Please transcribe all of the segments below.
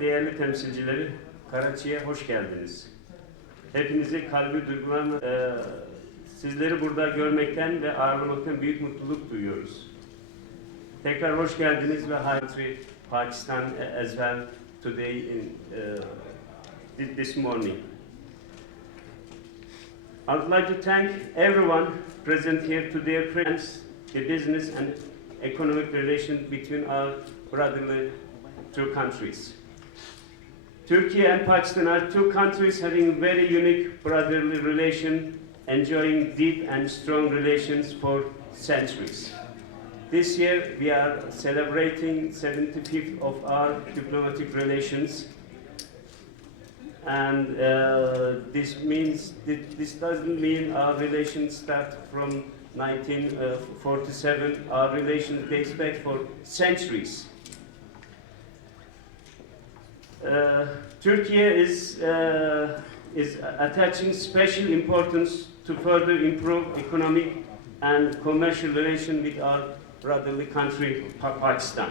Değerli temsilcileri, Karachi'ye hoş geldiniz. Hepinizi kalbi duygularla sizleri burada görmekten ve ağırlamaktan büyük mutluluk duyuyoruz. Tekrar hoş geldiniz ve country Pakistan as well today in this morning. I would like to thank everyone present here to their presence, the business and economic relations between our brotherly two countries. Turkey and Pakistan are two countries having very unique brotherly relation, enjoying deep and strong relations for centuries. This year we are celebrating 75th of our diplomatic relations, and this doesn't mean our relations start from 1947. Our relations dates back for centuries. Turkey is attaching special importance to further improve economic and commercial relations with our brotherly country, Pakistan.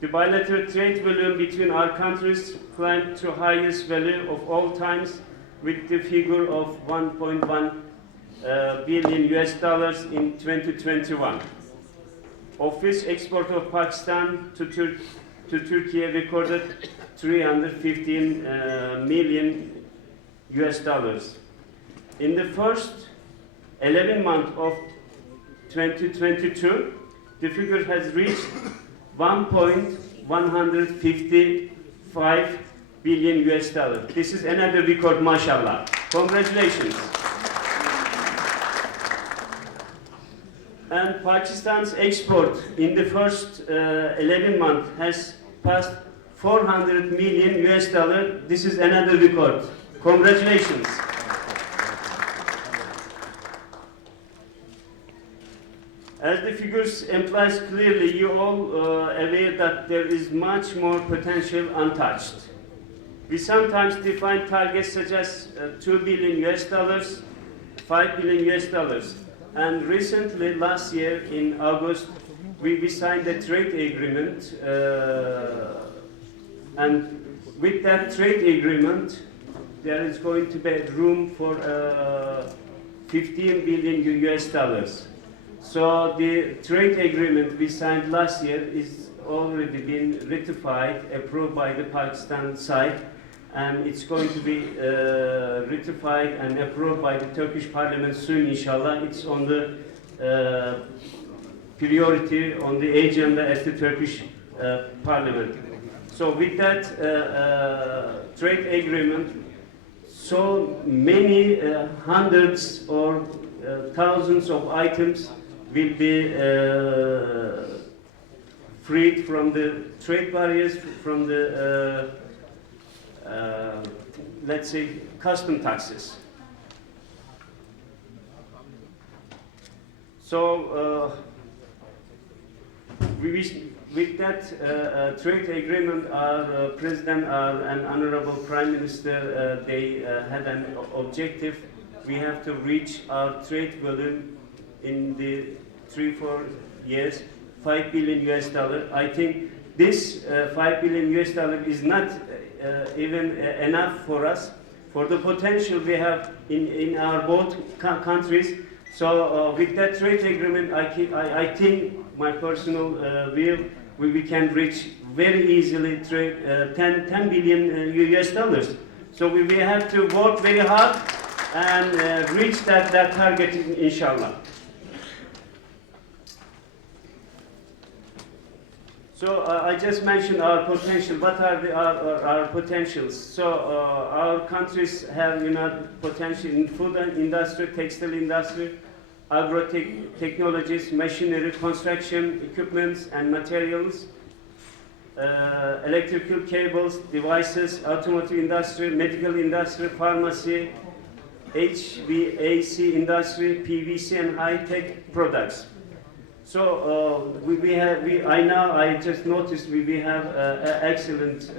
The bilateral trade volume between our countries climbed to highest value of all times, with the figure of 1.1 billion US dollars in 2021. Office export of Pakistan to Turkey recorded 315 million US dollars. In the first 11 months of 2022, the figure has reached 1.155 billion US dollars. This is another record, mashallah. Congratulations. And Pakistan's export in the first 11 months has passed 400 million US dollars. This is another record. Congratulations. As the figures implies clearly, you all aware that there is much more potential untouched. We sometimes define targets such as 2 billion US dollars, 5 billion US dollars. And recently, last year in August, we signed a trade agreement, and with that trade agreement, there is going to be room for 15 billion US dollars. So the trade agreement we signed last year is already been ratified, approved by the Pakistan side, and it's going to be ratified and approved by the Turkish Parliament soon, inshallah. It's on the priority on the agenda at the Turkish Parliament. So with that trade agreement, so many hundreds or thousands of items will be freed from the trade barriers, from the let's say custom taxes. So with that trade agreement, our President and Honorable Prime Minister, they had an objective. We have to reach our trade volume in the 3-4 years, 5 billion US dollar. I think this 5 billion US dollar is not even enough for us, for the potential we have in our both countries. So with that trade agreement, I think my personal view, we can reach very easily 10 billion US dollars. So we have to work very hard and reach that target, inshallah. So I just mentioned our potential. What are our potentials? So our countries have potential in food industry, textile industry, agro-technologies, machinery, construction, equipments and materials, electrical cables, devices, automotive industry, medical industry, pharmacy, HVAC industry, PVC and high-tech products. So I just noticed we have excellent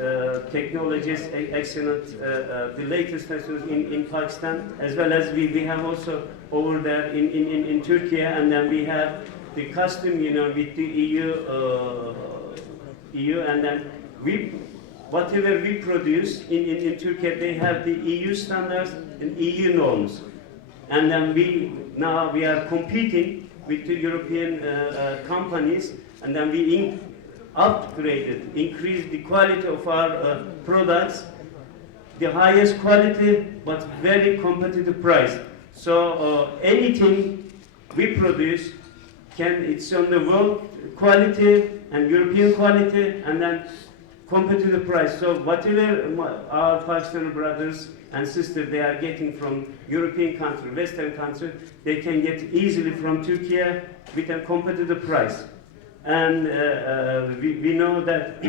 technologies, excellent the latest in Pakistan, as well as we have also over there in Turkey, and then we have the custom with the EU, and then we whatever we produce in Turkey, they have the EU standards and EU norms. And then now we are competing with the European companies, and then we upgraded, increased the quality of our products, the highest quality but very competitive price. So anything we produce it's on the world quality and European quality, and then competitive price. So whatever our Pakistani brothers and sisters they are getting from European country, Western country, they can get easily from Turkey with a competitive price. And we know that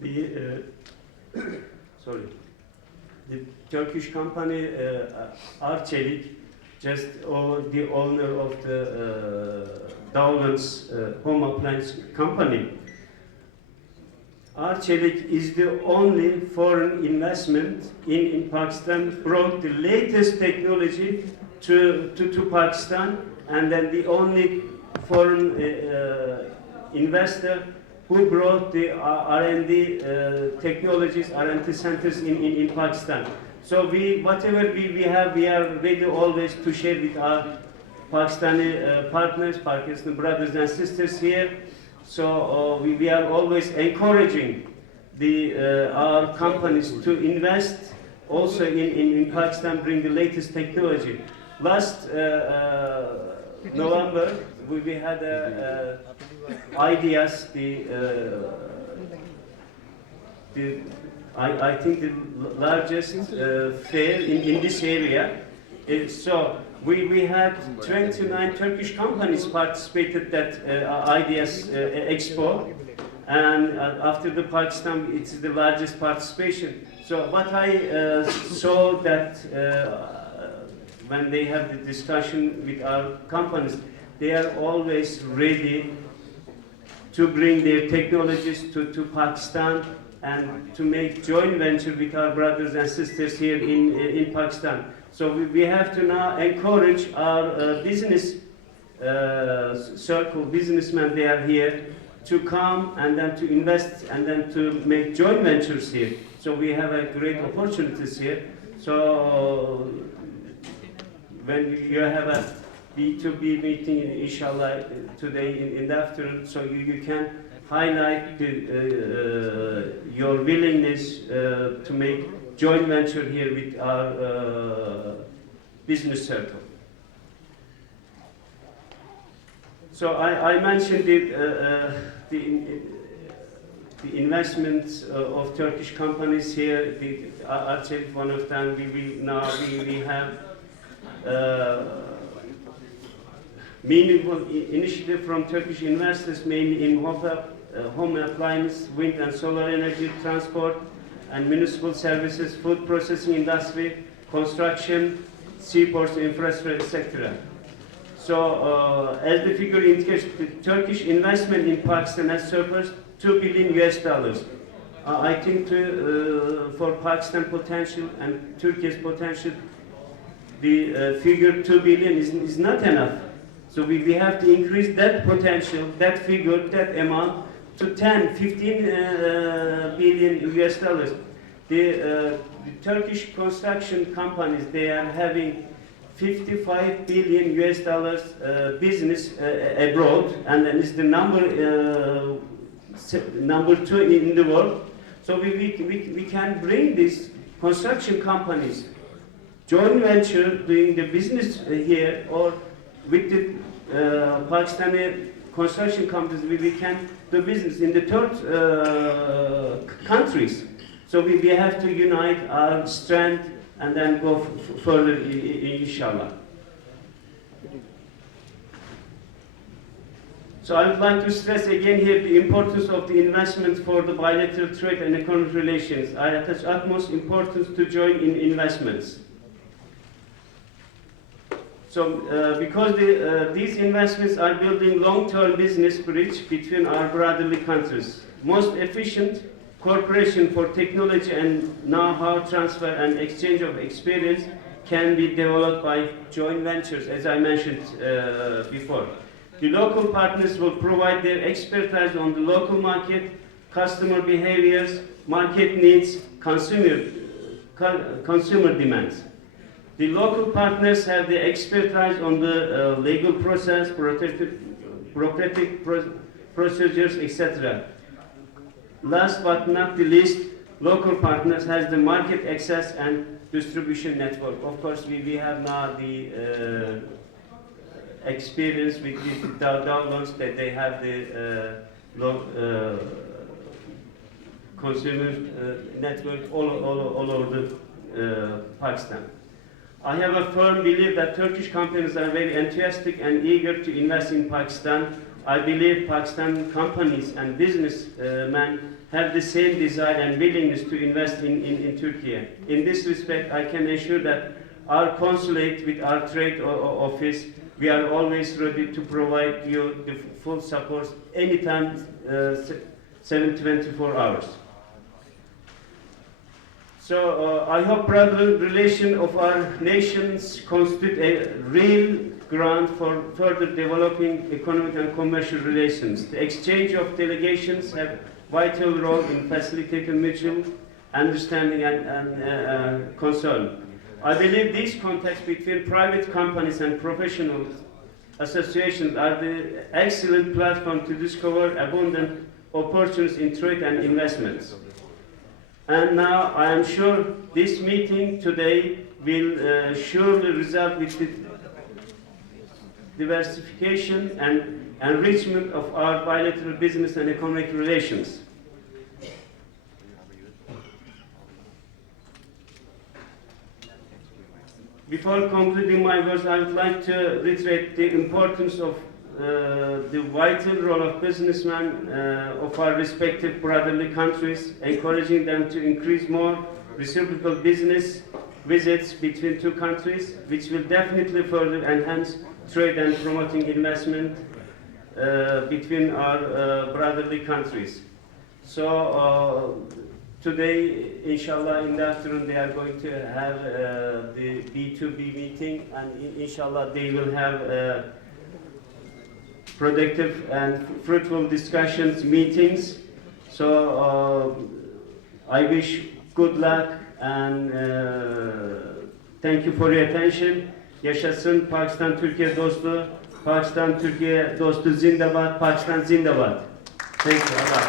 the Turkish company Arçelik, just the owner of the Dowland's home appliance company. Arçelik is the only foreign investment in Pakistan, brought the latest technology to Pakistan, and then the only foreign investor who brought the R&D technologies, R&D centers in Pakistan. So whatever we have, we are ready always to share with our Pakistani partners, Pakistani brothers and sisters here. So we are always encouraging our companies to invest also in Pakistan, bring the latest technology. Last November, we had ideas, I think the largest fair in this area. So we had 29 Turkish companies participated that Ideas Expo, and after the Pakistan, it's the largest participation. So what I saw that when they have the discussion with our companies, they are always ready to bring their technologies to Pakistan and to make joint venture with our brothers and sisters here in Pakistan. So we have to now encourage our business circle, businessmen, they are here to come and then to invest and then to make joint ventures here. So we have a great opportunities here. So when you have a B2B meeting, inshallah, today in the afternoon, so you can highlight your willingness to make joint venture here with our business circle. So I mentioned the investments of Turkish companies here. Arçelik, one of them. We have meaningful initiative from Turkish investors, mainly in home appliance, wind and solar energy, transport and municipal services, food processing industry, construction, seaports, infrastructure, etc. So, as the figure indicates, the Turkish investment in Pakistan has surpassed $2 billion. I think for Pakistan potential and Turkey's potential, the figure 2 billion is not enough. So we have to increase that potential, that figure, that amount to 10, 15 billion US. The Turkish construction companies, they are having 55 billion US business abroad, and then it's the number 2 in the world. So we can bring these construction companies, joint venture doing the business here, or with the Pakistani construction companies, we can do business in the third countries. So we have to unite our strength and then go further, inshallah. So I would like to stress again here the importance of the investment for the bilateral trade and economic relations. I attach utmost importance to join in investments. So, because these investments are building long-term business bridge between our brotherly countries. Most efficient cooperation for technology and know-how transfer and exchange of experience can be developed by joint ventures, as I mentioned before. The local partners will provide their expertise on the local market, customer behaviors, market needs, consumer demands. The local partners have the expertise on the legal process, bureaucratic procedures, etc. Last but not the least, local partners has the market access and distribution network. Of course, we have now the experience with the downloads that they have the consumer network all over the Pakistan. I have a firm belief that Turkish companies are very enthusiastic and eager to invest in Pakistan. I believe Pakistan companies and businessmen have the same desire and willingness to invest in Turkey. In this respect, I can assure that our consulate with our trade office, we are always ready to provide you the full support anytime, 7-24 hours. So I hope brotherly relation of our nations constitute a real ground for further developing economic and commercial relations. The exchange of delegations have vital role in facilitating mutual understanding and concern. I believe these contacts between private companies and professional associations are the excellent platform to discover abundant opportunities in trade and investments. And now I am sure this meeting today will surely result with the diversification and enrichment of our bilateral business and economic relations. Before concluding my words, I would like to reiterate the importance of the vital role of businessmen of our respective brotherly countries, encouraging them to increase more reciprocal business visits between two countries, which will definitely further enhance trade and promoting investment between our brotherly countries. So today, inshallah, in the afternoon, they are going to have the B2B meeting, and inshallah, they will have productive and fruitful discussions, meetings. So I wish good luck and thank you for your attention. Yaşasın Pakistan-Türkiye dostu, Pakistan-Türkiye dostu zindabad, Pakistan zindabad. Thank you. Allah.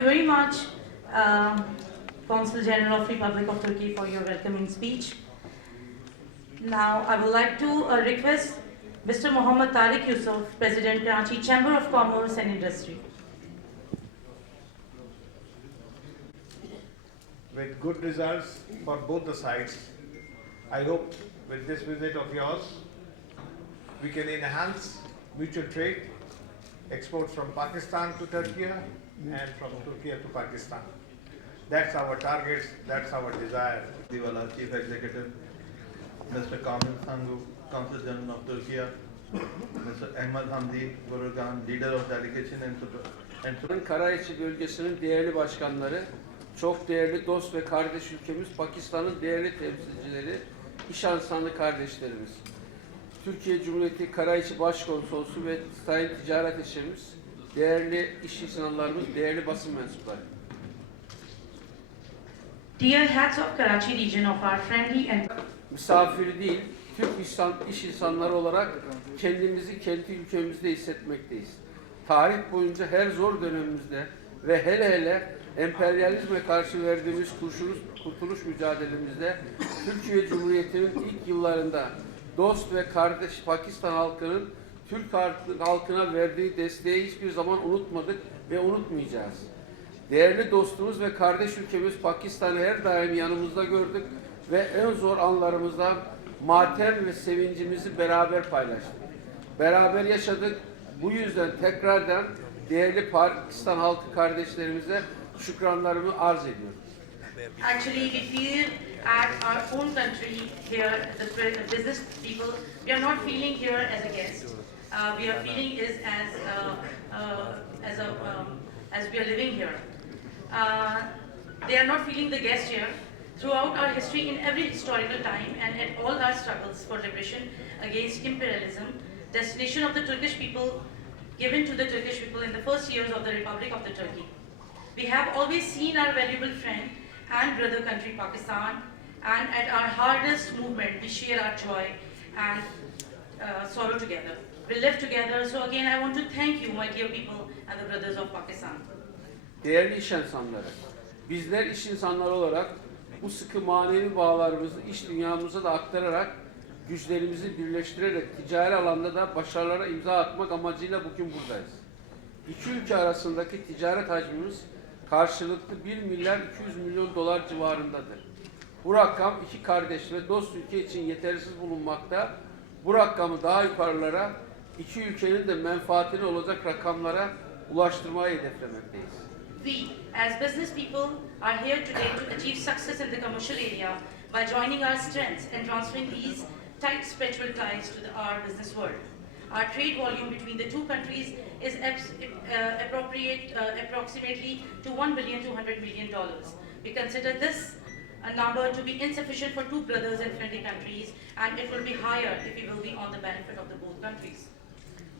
Very much, Consul General of Republic of Turkey, for your welcoming speech. Now, I would like to request Mr. Mohammad Tariq Yusuf, President, Karachi Chamber of Commerce and Industry. With good results for both the sides, I hope with this visit of yours, we can enhance mutual trade, exports from Pakistan to Turkey and from Turkey to Pakistan. That's our target, that's our desire. Diwala, Chief Executive, Mr. Kamil Sangu, Consul General of Turkey, Mr. Ahmed Hamdi Gururgan, Leader of Delegation and Karachi bölgesinin değerli başkanları, çok değerli dost ve kardeş ülkemiz, Pakistan'ın değerli temsilcileri, iş insanı kardeşlerimiz, Türkiye Cumhuriyeti Karachi Başkonsolosu ve sayın ticaret eşlerimiz, değerli iş insanlarımız, değerli basın mensupları. Dear heads of Karachi region of our friendly and Misafir değil, Türk iş insanları olarak kendimizi kendi ülkemizde hissetmekteyiz. Tarih boyunca her zor dönemimizde ve hele emperyalizme karşı verdiğimiz kurtuluş mücadelemizde Türkiye Cumhuriyeti'nin ilk yıllarında dost ve kardeş Pakistan halkının Türk halkına verdiği desteği hiçbir zaman unutmadık ve unutmayacağız. Değerli dostumuz ve kardeş ülkemiz Pakistan'ı her daim yanımızda gördük ve en zor anlarımızda matem ve sevincimizi beraber paylaştık. Beraber yaşadık. Bu yüzden tekrardan değerli Pakistan halkı kardeşlerimize şükranlarımı arz ediyorum. actually we feel at our own country here, the business people, we are not feeling here as a guest. We are feeling is as we are living here. They are not feeling the guest here. Throughout our history, in every historical time, and at all our struggles for liberation against imperialism, destination of the Turkish people, given to the Turkish people in the first years of the Republic of the Turkey. We have always seen our valuable friend and brother country Pakistan, and at our hardest movement we share our joy and sorrow together. We live together, so again I want to thank you, my dear people and the brothers of Pakistan. Değerli iş insanları, bizler iş insanları olarak bu sıkı manevi bağlarımızı iş dünyamıza da aktararak, güçlerimizi birleştirerek ticari alanda da başarılara imza atmak amacıyla bugün buradayız. İki ülke arasındaki ticaret hacmimiz karşılıklı 1 milyar 200 milyon dolar civarındadır. Bu rakam iki kardeş ve dost ülke için yetersiz bulunmakta. Bu rakamı daha yukarılara, iki ülkenin de menfaatine olacak rakamlara ulaştırmayı hedeflemekteyiz. We, as business people, are here today to achieve success in the commercial area by joining our strengths and transferring these tight spiritual ties to our business world. Our trade volume between the two countries is approximately to $1 billion 200 million. We consider this a number to be insufficient for two brothers and friendly countries, and it will be higher if it will be on the benefit of the both countries.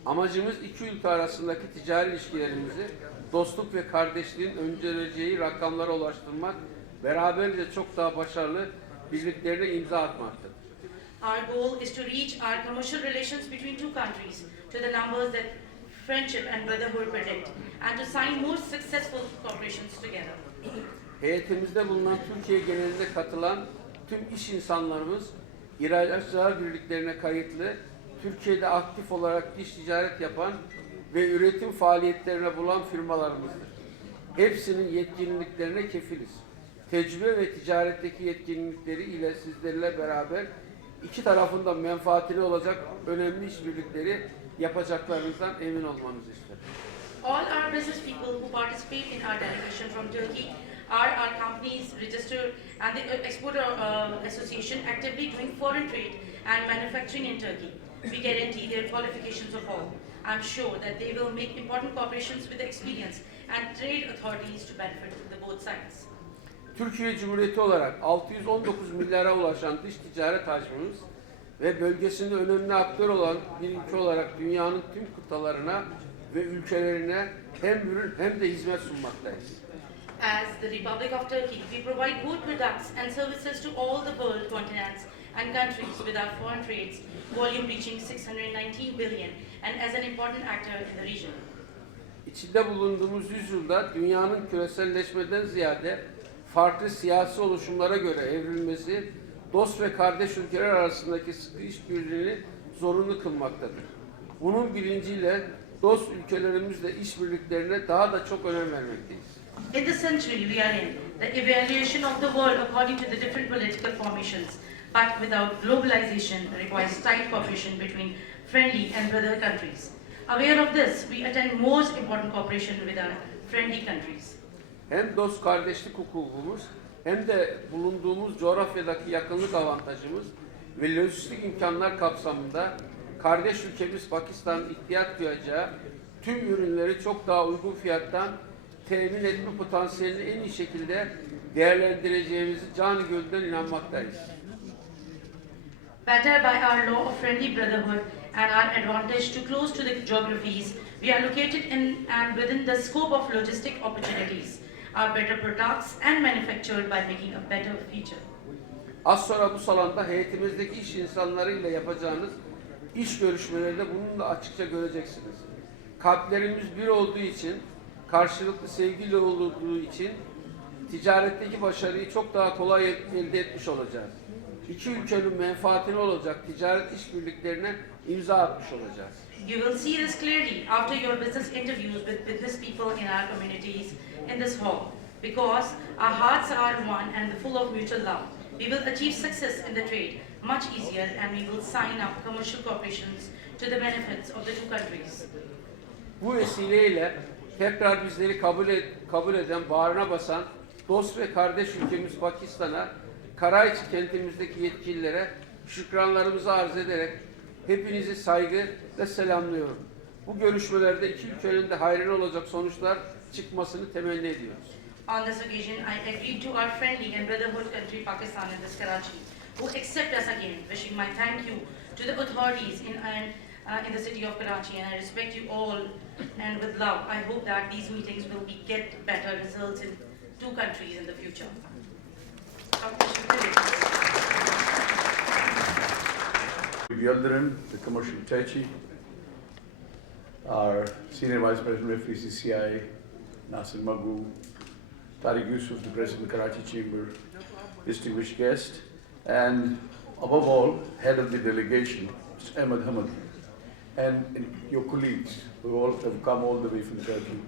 Amacımız iki ülke arasındaki ticari ilişkilerimizi dostluk ve kardeşliğin önceleyeceği rakamlara ulaştırmak, beraberce çok daha başarılı birliklerine imza atmaktır. Our goal is to reach our commercial relations between two countries to the numbers that friendship and brotherhood predict, and to sign more successful cooperations together. Heyetimizde bulunan Türkiye genelinde katılan tüm iş insanlarımız ihracatçılar birliklerine kayıtlı, Türkiye'de aktif olarak iş ticaret yapan ve üretim faaliyetlerine bulan firmalarımızdır. Hepsinin yetkinliklerine kefiliz. Tecrübe ve ticaretteki yetkinlikleri ile sizlerle beraber iki tarafında menfaatine olacak önemli işbirlikleri yapacaklarınızdan emin olmanızı isterim. All our business people who participate in our delegation from Turkey are our companies registered and the Exporter Association actively doing foreign trade and manufacturing in Turkey. We guarantee their qualifications of all. I'm sure that they will make important cooperations with the experience and trade authorities to benefit the both sides. Türkiye Cumhuriyeti olarak 619 milyara ulaşan dış ticaret hacmimiz ve bölgesinde önemli aktör olan bir ülke olarak dünyanın tüm kıtalarına ve ülkelerine hem ürün hem de hizmet sunmaktayız. As the Republic of Turkey, we provide both products and services to all the world continents and countries with our foreign trades, volume reaching 619 billion, and as an important actor in the region. İçinde bulunduğumuz yüzyılda dünyanın küreselleşmeden ziyade farklı siyasi oluşumlara göre evrilmesi, dost ve kardeş ülkeler arasındaki sıkı işbirliğini zorunlu kılmaktadır. Bunun bilinciyle dost ülkelerimizle işbirliklerine daha da çok önem vermekteyiz. In the century we are in, the evaluation of the world according to the different political formations, but without globalization requires tight cooperation between friendly and brother countries. Aware of this, we attend most important cooperation with our friendly countries. Hem dost kardeşlik hukukumuz hem de bulunduğumuz coğrafyadaki yakınlık avantajımız ve lojistik imkanlar kapsamında kardeş ülkemiz Pakistan'ın ihtiyaç duyacağı tüm ürünleri çok daha uygun fiyattan temin etme potansiyelini en iyi şekilde değerlendireceğimizi canı gönülden inanmaktayız. Better by our law of friendly brotherhood and our advantage to close to the geographies, we are located in and within the scope of logistic opportunities, are better products and manufactured by making a better future. Az sonra bu salonda heyetimizdeki iş insanlarıyla yapacağınız iş görüşmelerinde bunu da açıkça göreceksiniz. Kalplerimiz bir olduğu için, karşılıklı sevgiyle olduğu için ticaretteki başarıyı çok daha kolay elde etmiş olacağız. İki ülkenin menfaatine olacak ticaret işbirliklerine imza atmış olacağız. You will see this clearly after your business interviews with business people in our communities in this hall, because our hearts are one and full of mutual love. We will achieve success in the trade much easier, and we will sign up commercial cooperations to the benefits of the two countries. Bu vesileyle tekrar bizleri kabul eden, bağrına basan dost ve kardeş ülkemiz Pakistan'a, Karachi kentimizdeki yetkililere şükranlarımızı arz ederek hepinizi saygıyla selamlıyorum. Bu görüşmelerde iki ülkenin de hayrına olacak sonuçlar çıkmasını temenni ediyoruz. On this occasion, I agree to our friendly and brotherhood country Pakistan in this Karachi, who accept us again, wishing my thank you to the authorities in and in the city of Karachi, and I respect you all, and with love, I hope that these meetings will get better results in two countries in the future. Yildirim, the commercial Techi, our Senior Vice President of FCCI, Nasir Magoo, Tariq Yusuf, the President of the Karachi Chamber, distinguished guest, and above all, head of the delegation, Mr. Ahmed Hamad, and your colleagues who all have come all the way from Turkey.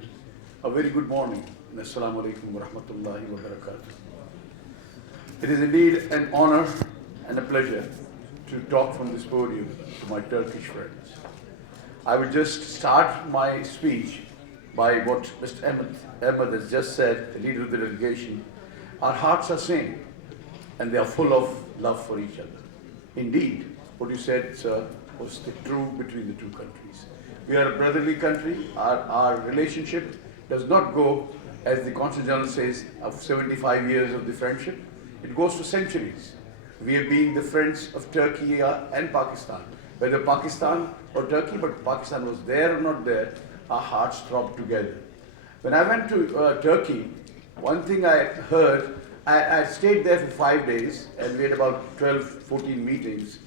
A very good morning, and Assalamu alaikum wa rahmatullahi wa barakatuh. It is indeed an honor and a pleasure to talk from this podium to my Turkish friends. I will just start my speech by what Mr. Ahmed has just said, the leader of the delegation. Our hearts are same, and they are full of love for each other. Indeed, what you said, sir, was true between the two countries. We are a brotherly country. Our relationship does not go, as the Consul General says, of 75 years of the friendship. It goes for centuries. We have been the friends of Turkey and Pakistan. Whether Pakistan or Turkey, but Pakistan was there or not there, our hearts throbbed together. When I went to Turkey, one thing I heard, I stayed there for 5 days, and we had about 12, 14 meetings.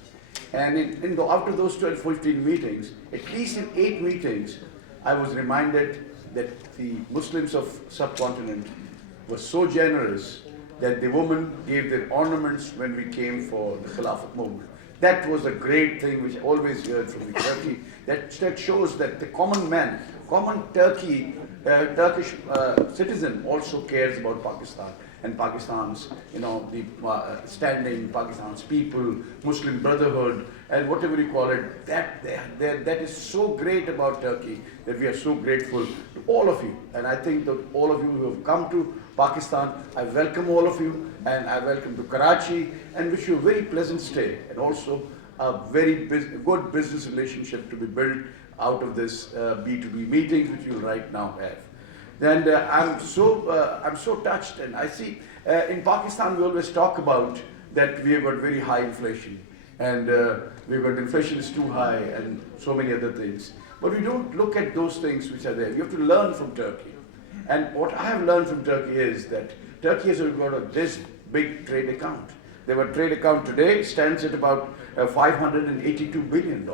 And after those 12, 14 meetings, at least in 8 meetings, I was reminded that the Muslims of subcontinent were so generous that the women gave their ornaments when we came for the Khilafat movement. That was a great thing which I always heard from the Turkey. That shows that the common man, common Turkish citizen also cares about Pakistan and Pakistan's, the standing, Pakistan's people, Muslim Brotherhood, and whatever you call it. That is so great about Turkey that we are so grateful to all of you. And I think that all of you who have come to Pakistan, I welcome all of you, and I welcome to Karachi, and wish you a very pleasant stay, and also a very good business relationship to be built out of this B2B meetings which you right now have. And I'm so touched, and I see in Pakistan we always talk about that we have got very high inflation, and we've got inflation is too high, and so many other things. But we don't look at those things which are there. You have to learn from Turkey. And what I have learned from Turkey is that Turkey has got this big trade account. Their trade account today stands at about $582 billion,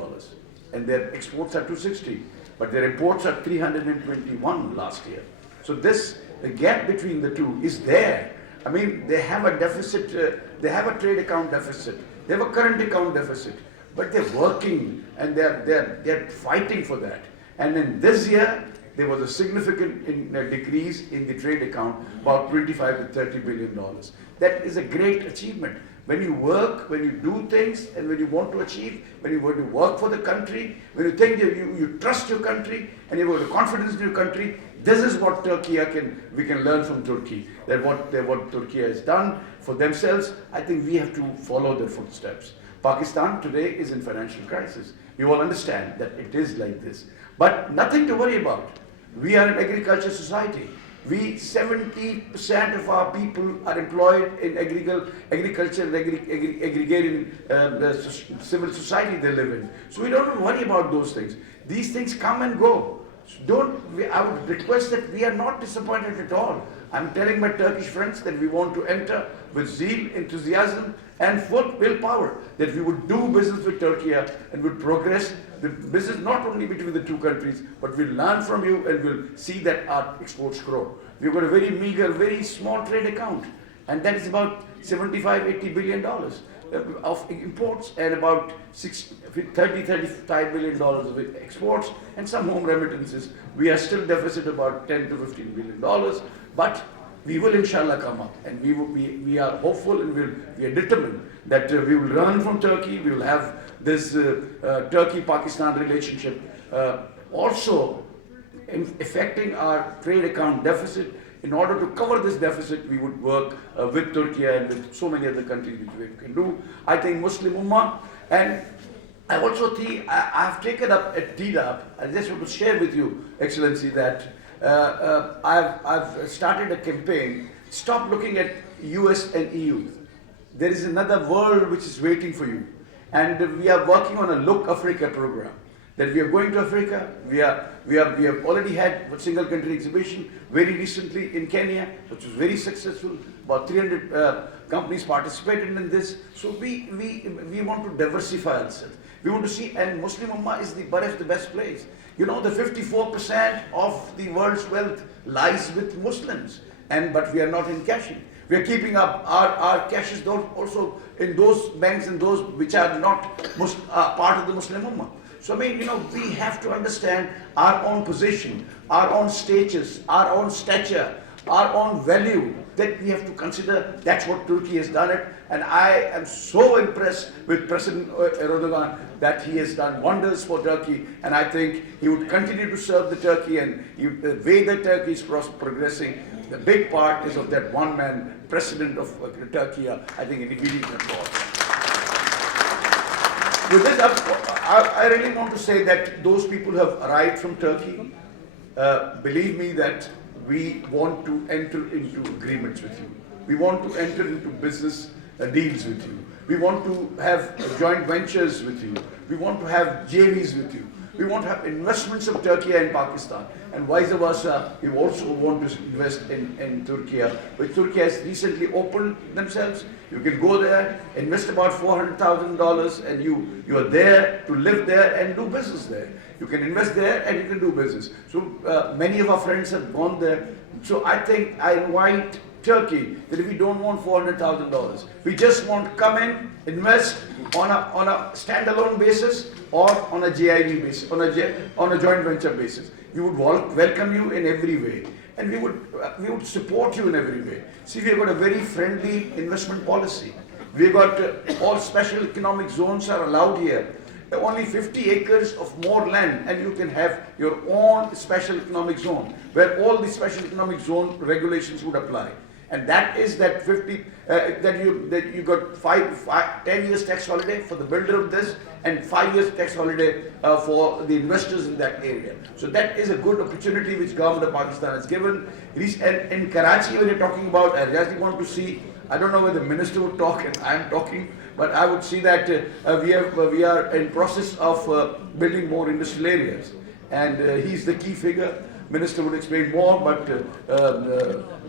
and their exports are 260, but their imports are 321 last year. So the gap between the two is there. I mean, they have a deficit, they have a trade account deficit, they have a current account deficit, but they're working and they're fighting for that. And in this year, there was a significant decrease in the trade account, about $25 to $30 billion. That is a great achievement. When you work, when you do things, and when you want to achieve, when you want to work for the country, when you think that you trust your country, and you have confidence in your country, this is what we can learn from Turkey. That what Turkey has done for themselves, I think we have to follow their footsteps. Pakistan today is in financial crisis. You all understand that it is like this. But nothing to worry about. We are an agriculture society. 70% of our people are employed in agriculture and agrarian civil society they live in. So we don't worry about those things. These things come and go. I would request that we are not disappointed at all. I'm telling my Turkish friends that we want to enter with zeal, enthusiasm, and full willpower, that we would do business with Turkey and would progress the business not only between the two countries, but we'll learn from you and we'll see that our exports grow. We've got a very meager, very small trade account, and that is about $75–80 billion of imports and about $30–35 billion of exports and some home remittances. We are still deficit about $10 to $15 billion, but we will inshallah come up, and we are hopeful and we are determined that we will learn from Turkey. We will have this Turkey-Pakistan relationship also affecting our trade account deficit. In order to cover this deficit, we would work with Turkey and with so many other countries which we can do. I think Muslim Ummah, and I also think I have taken up a TDAP. I just want to share with you, Excellency, that I've started a campaign. Stop looking at US and EU. There is another world which is waiting for you. And we are working on a Look Africa program. that we are going to Africa. We have already had a single country exhibition very recently in Kenya, which was very successful. About 300 companies participated in this. So we want to diversify ourselves. We want to see, and Muslim Ummah is perhaps the best place. You know, the 54% of the world's wealth lies with Muslims, but we are not in cashing. We are keeping up our cashes also in those banks and those which are not part of the Muslim Ummah. So I mean, you know, we have to understand our own position, our own status, our own stature, our own value, that we have to consider. That's what Turkey has done it. And I am so impressed with President Erdogan that he has done wonders for Turkey. And I think he would continue to serve the Turkey, and the way that Turkey is progressing, the big part is of that one man, President of Turkey. I think an immediate applause. With this, I really want to say that those people who have arrived from Turkey, believe me that we want to enter into agreements with you. We want to enter into business deals with you. We want to have joint ventures with you. We want to have JVs with you. We want to have investments of Turkey and Pakistan, and vice versa. We also want to invest in Turkey, which Turkey has recently opened themselves. You can go there, invest about $400,000, and you are there to live there and do business there. You can invest there and you can do business. So many of our friends have gone there. So I think I invite Turkey that if we don't want $400,000, we just want to come in, invest on a standalone basis or on a JIV basis, on a joint venture basis. We would welcome you in every way, and we would support you in every way. See, we have got a very friendly investment policy. We have got all special economic zones are allowed here. Only 50 acres of more land, and you can have your own special economic zone where all the special economic zone regulations would apply. And that is that 50 that you got 10 years tax holiday for the builder of this, and 5 years tax holiday for the investors in that area. So that is a good opportunity which government of Pakistan has given. And in Karachi, when you're talking about, I just want to see, I don't know whether the minister would talk and I am talking, but I would see that we are in process of building more industrial areas, and he's the key figure. Minister would explain more, but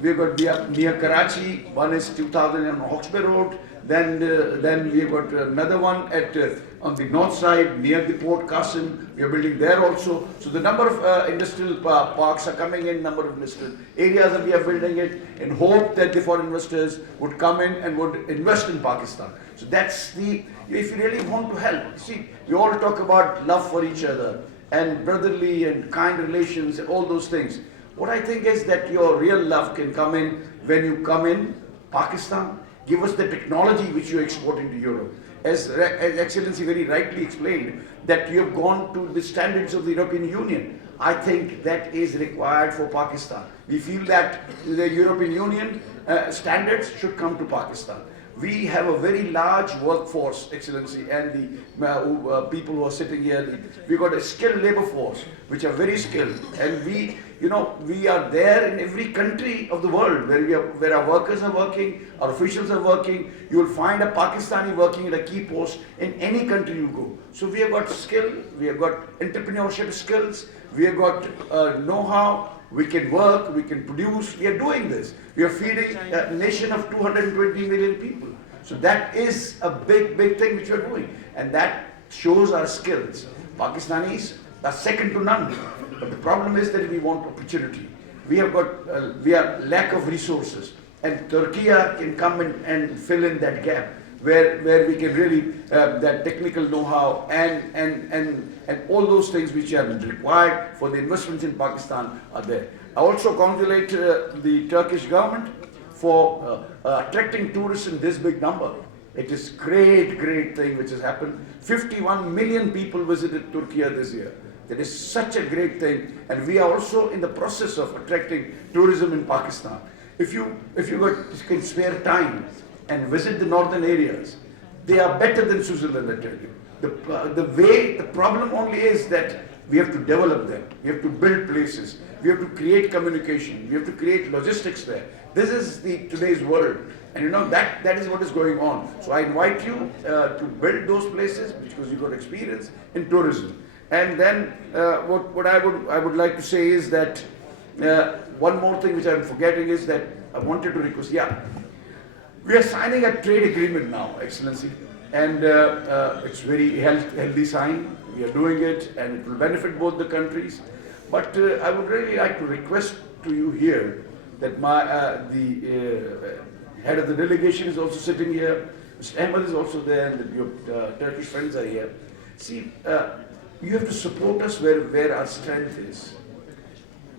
we are near Karachi. One is 2000 on Hawkesbury Road. Then we have got another one at on the north side near the Port Qasim. We are building there also. So the number of industrial parks are coming in, number of industrial areas, and we are building it in hope that the foreign investors would come in and would invest in Pakistan. So that's the, if you really want to help. See, we all talk about love for each other and brotherly and kind relations and all those things. What I think is that your real love can come in when you come in Pakistan, give us the technology which you are exporting to Europe. As Excellency very rightly explained, that you have gone to the standards of the European Union. I think that is required for Pakistan. We feel that the European Union standards should come to Pakistan. We have a very large workforce, Excellency, and the people who are sitting here. We've got a skilled labor force, which are very skilled, and we are there in every country of the world where our workers are working, our officials are working. You will find a Pakistani working at a key post in any country you go. So we have got skill, we have got entrepreneurship skills, we have got know-how. We can work, we can produce, we are doing this. We are feeding a nation of 220 million people. So that is a big thing which we are doing. And that shows our skills. Pakistanis are second to none. But the problem is that we want opportunity. We have got, we are lack of resources. And Turkey can come in and fill in that gap. Where we can really, that technical know-how and all those things which are required for the investments in Pakistan are there. I also congratulate the Turkish government for attracting tourists in this big number. It is great thing which has happened. 51 million people visited Turkey this year. That is such a great thing, and we are also in the process of attracting tourism in Pakistan. If you can spare time and visit the northern areas, they are better than Switzerland, I tell you. The problem only is that we have to develop them. We have to build places. We have to create communication. We have to create logistics there. This is today's world. And that is what is going on. So I invite you to build those places because you've got experience in tourism. And then what I would like to say is that one more thing which I'm forgetting is that I wanted to request, we are signing a trade agreement now, Excellency, and it's very healthy sign. We are doing it, and it will benefit both the countries. But I would really like to request to you here that the head of the delegation is also sitting here. Mr. Ahmed is also there, and your Turkish friends are here. See, you have to support us where our strength is.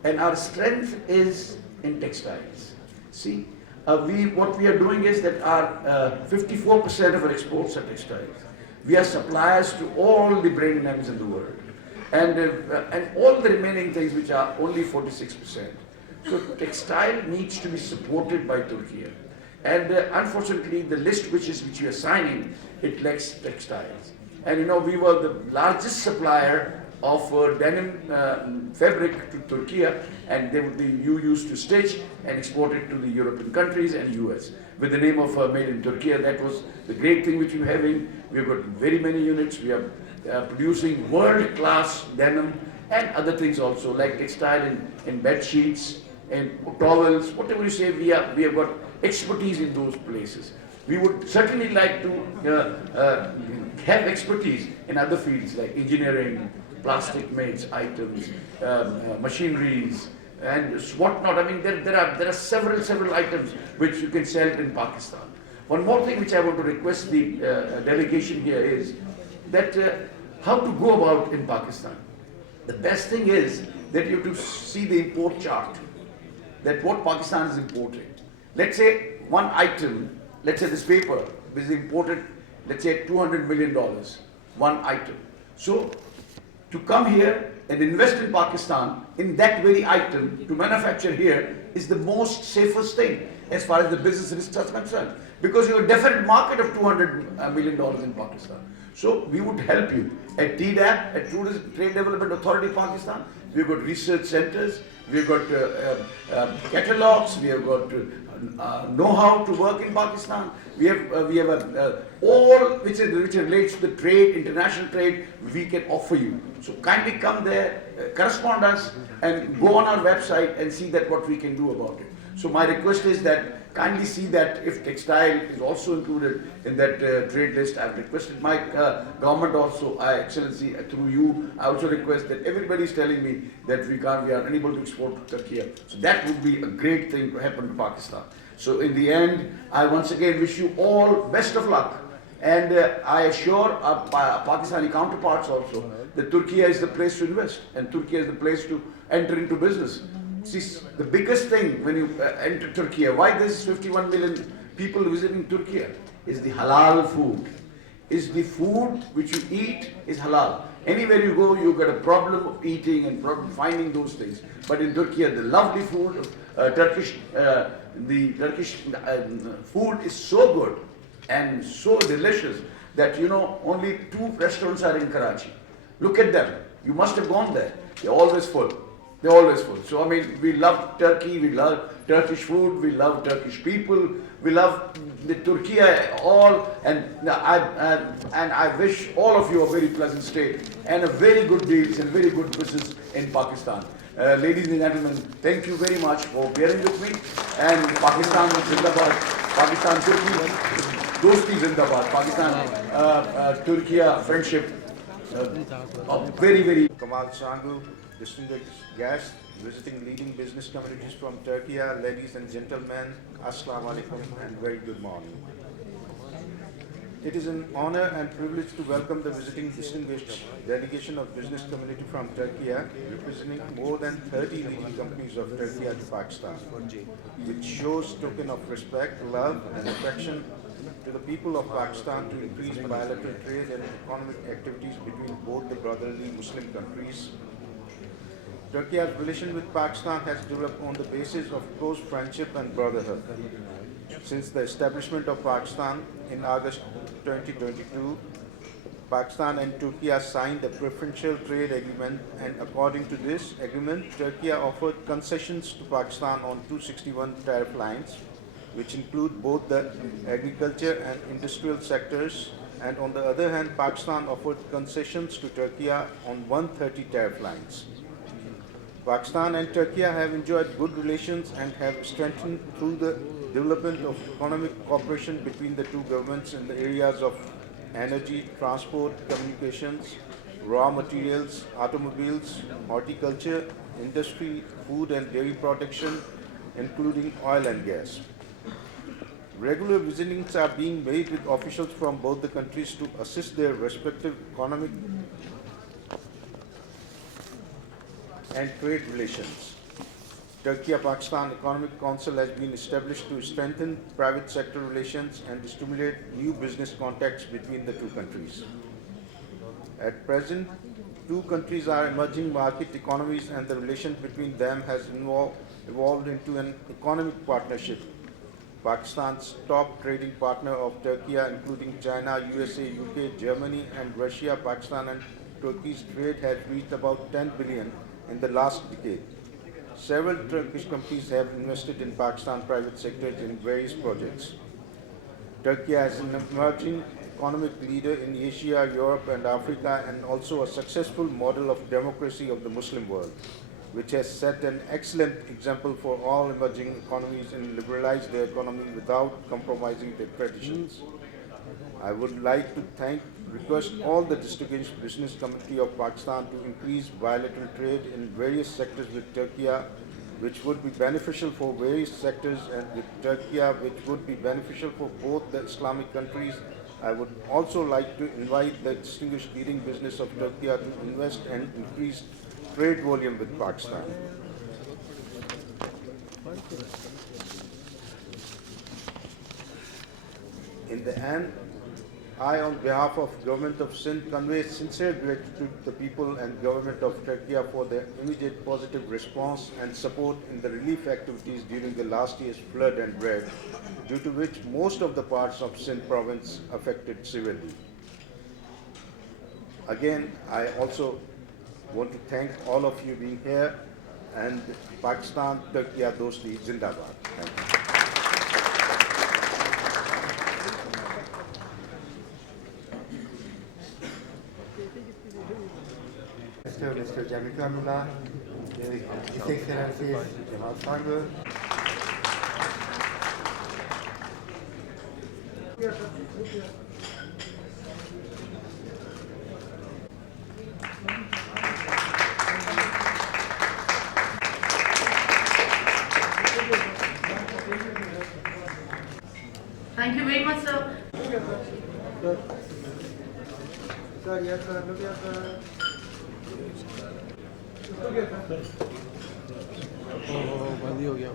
And our strength is in textiles. See, what we are doing is that our 54% of our exports are textiles. We are suppliers to all the brand names in the world. And all the remaining things which are only 46%. So textile needs to be supported by Turkey. And unfortunately, the list which we are signing, it lacks textiles. And you know, we were the largest supplier of denim fabric to Turkey, and you used to stitch and export it to the European countries and US with the name of Made in Turkey. That was the great thing which we are having. We have got very many units. We are producing world-class denim and other things also, like textile in bed sheets and towels, whatever you say. We have got expertise in those places. We would certainly like to have expertise in other fields like engineering, plastic made items, machineries, and whatnot. I mean, there are several items which you can sell in Pakistan. One more thing which I want to request the delegation here is that how to go about in Pakistan. The best thing is that you have to see the import chart, that what Pakistan is importing. Let's say one item, let's say this paper is imported, let's say $200 million, one item. So to come here and invest in Pakistan in that very item to manufacture here is the most safest thing as far as the business risks are concerned, because you have a definite market of $200 million in Pakistan. So we would help you at TDAP, at Trade Development Authority Pakistan. We've got research centers, we've got catalogs, we have got know-how to work in Pakistan. We have all which relates to the trade, international trade, we can offer you. So kindly come there, correspond us, and go on our website and see that what we can do about it. So my request is that kindly see that if textile is also included in that trade list. I've requested my government also, Excellency, through you, I also request that everybody is telling me that we are unable to export to Turkey. So that would be a great thing to happen to Pakistan. So in the end, I once again wish you all best of luck. And I assure our Pakistani counterparts also that Turkey is the place to invest and Turkey is the place to enter into business. See, the biggest thing when you enter Turkey, why there's 51 million people visiting Turkey, is the halal food. Is the food which you eat is halal. Anywhere you go, you got a problem of eating and problem finding those things. But in Turkey, the lovely food, the Turkish food is so good and so delicious that, you know, only 2 restaurants are in Karachi. Look at them. You must have gone there. They're always full. They're always full. So, I mean, we love Turkey, we love Turkish food, we love Turkish people, we love the Turkey all, and I wish all of you a very pleasant stay and a very good deals and very good business in Pakistan. Ladies and gentlemen, thank you very much for bearing with me. And Pakistan Zindabad, Pakistan Turkey, Dosti Zindabad, Pakistan Turkey friendship, very. Kamal Sangu, distinguished guests, visiting leading business communities from Turkey, ladies and gentlemen, Assalamu alaikum and very good morning. It is an honor and privilege to welcome the visiting distinguished delegation of business community from Turkey, representing more than 30 leading companies of Turkey to Pakistan, which shows token of respect, love and affection to the people of Pakistan to increase bilateral trade and economic activities between both the brotherly Muslim countries. Turkey's relation with Pakistan has developed on the basis of close friendship and brotherhood. Since the establishment of Pakistan in August 2022, Pakistan and Turkey signed a preferential trade agreement, and according to this agreement, Turkey offered concessions to Pakistan on 261 tariff lines, which include both the agriculture and industrial sectors, and on the other hand, Pakistan offered concessions to Turkey on 130 tariff lines. Pakistan and Turkey have enjoyed good relations and have strengthened through the development of economic cooperation between the two governments in the areas of energy, transport, communications, raw materials, automobiles, horticulture, industry, food and dairy production, including oil and gas. Regular visitings are being made with officials from both the countries to assist their respective economic and trade relations. Turkey-Pakistan Economic Council has been established to strengthen private sector relations and stimulate new business contacts between the two countries. At present, two countries are emerging market economies and the relation between them has evolved into an economic partnership. Pakistan's top trading partner of Turkey, including China, USA, UK, Germany and Russia, Pakistan and Turkey's trade has reached about 10 billion in the last decade. Several Turkish companies have invested in Pakistan private sectors in various projects. Turkey is an emerging economic leader in Asia, Europe and Africa and also a successful model of democracy of the Muslim world, which has set an excellent example for all emerging economies and liberalized their economy without compromising their traditions. I would like to request all the Distinguished Business Committee of Pakistan to increase bilateral trade in various sectors with Turkey, which would be beneficial for various sectors, and with Turkey, which would be beneficial for both the Islamic countries. I would also like to invite the distinguished leading business of Turkey to invest and increase trade volume with Pakistan. In the end, I, on behalf of Government of Sindh, convey sincere gratitude to the people and Government of Turkey for their immediate positive response and support in the relief activities during the last year's flood and drought, due to which most of the parts of Sindh province affected severely. Again, I also want to thank all of you being here, and Pakistan, Turkey, Dosti, Zindabad. Thank you. Mr. Jamikamullah, His Excellencies, Jamal Sangu. Thank you very much, sir. Sir, yes, sir. Look at बंद ही हो गया।